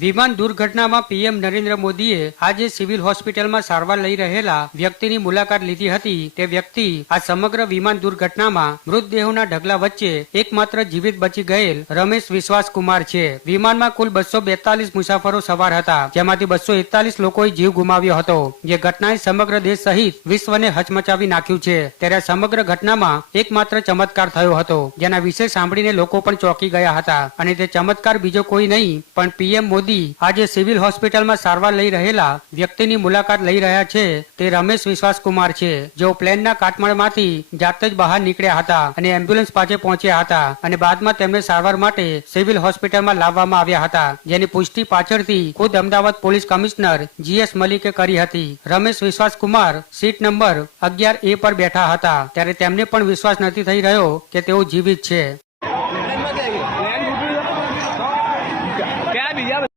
વિમાન દુર્ઘટનામાં પીએમ નરેન્દ્ર મોદીએ આજે સિવિલ હોસ્પિટલમાં સારવાર લઈ રહેલા વ્યક્તિની મુલાકાત લીધી હતી. તે વ્યક્તિ આ સમગ્ર વિમાન દુર્ઘટનામાં મૃતદેહોના ઢગલા વચ્ચે એકમાત્ર જીવિત બચી ગયેલ રમેશ વિશ્વાસ કુમાર છે. વિમાનમાં કુલ 242 મુસાફરો સવાર હતા, જેમાંથી 241 લોકોએ જીવ ગુમાવ્યો હતો. જે ઘટનાએ સમગ્ર દેશ સહિત વિશ્વને હચમચાવી નાખ્યું છે. ત્યારે સમગ્ર ઘટનામાં એકમાત્ર ચમત્કાર થયો હતો, જેના વિશે સાંભળીને લોકો પણ ચોંકી ગયા હતા. અને તે ચમત્કાર બીજો કોઈ નહીં પણ પીએમ મોદી આજે સિવિલ હોસ્પિટલમાં સારવાર લઈ રહેલા વ્યક્તિની મુલાકાત લઈ રહ્યા છે. તે રમેશ વિશ્વાસ કુમાર છે, જેઓ પ્લેનના કાટમાળમાંથી જાતે જ બહાર નીકળ્યા હતા અને એમ્બ્યુલન્સ પાસે પહોંચ્યા હતા અને બાદમાં તેમને સારવાર માટે સિવિલ હોસ્પિટલમાં લાવવામાં આવ્યા હતા. જેની પુષ્ટિ પાછળથી ખુદ અમદાવાદ પોલીસ કમિશનર GS મલિકે કરી હતી. રમેશ વિશ્વાસ કુમાર સીટ નંબર 11A પર બેઠા હતા, ત્યારે તેમને પણ વિશ્વાસ નથી થઈ રહ્યો કે તેઓ જીવિત છે.